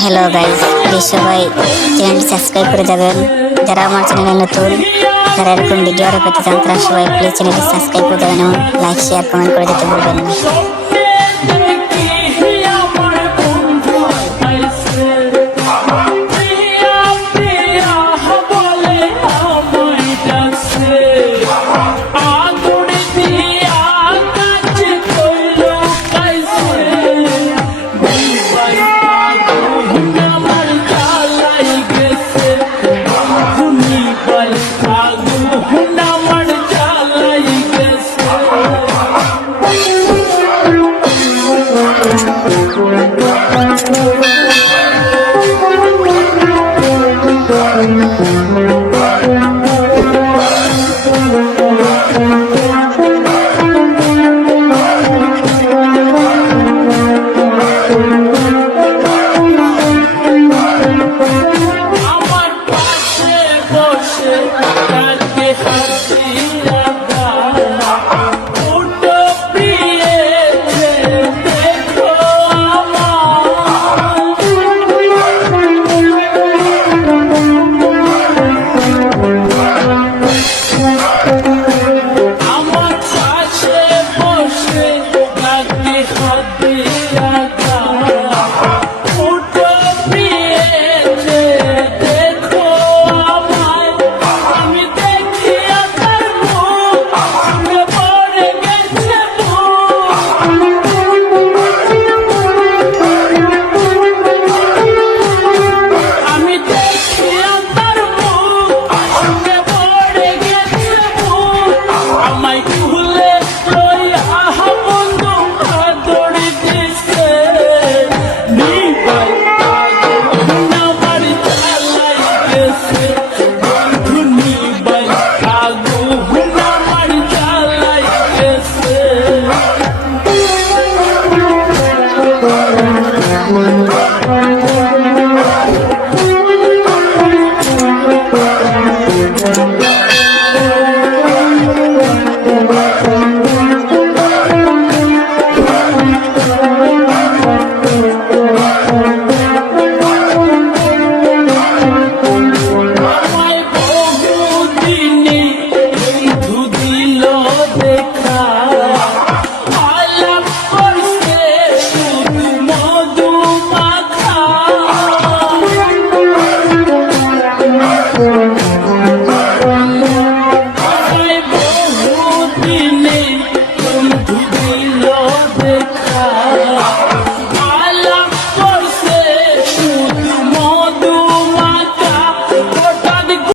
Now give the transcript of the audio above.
Hello guys, please সবাই channel subscribe করে যাবেন। যারা আমার চ্যানেলে নতুন, যারা এরকম ভিডিও আরো পেতে চান, তারা সবাই প্লিজ চ্যানেলটি সাবস্ক্রাইব করে যাবেন এবং লাইক শেয়ার কমেন্ট করে যেতে ভুলবেন না। Yes.